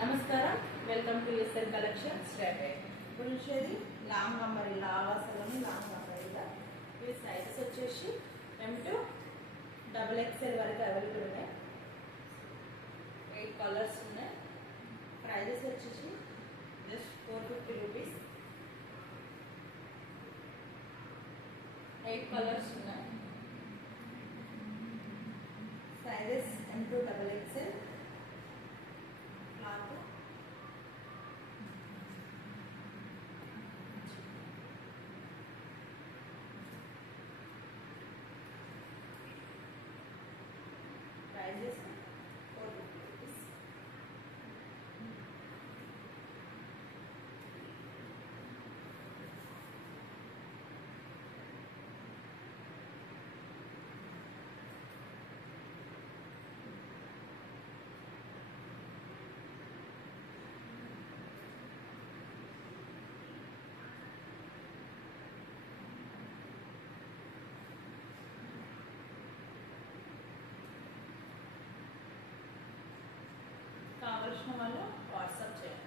నమస్కారం, welcome to SL collection start. ఇప్పుడు చూసేది లాంగ్ అంబరిల్లా, ఆవాసలోని లాంగ్ అంబరిల్లా. ఇవి సైజెస్ వచ్చేసి M2 XXL వరకు అవైలబుల్ ఉన్నాయి. 8 కలర్స్ ఉన్నాయి. ప్రైజెస్ వచ్చేసి జస్ట్ 450 రూపీస్. 8 కలర్స్ ఉన్నాయి. Sizes M2 XXL. Cloth prices 450 rupees. కావలసిన వాళ్ళు వాట్సాప్ చేయండి.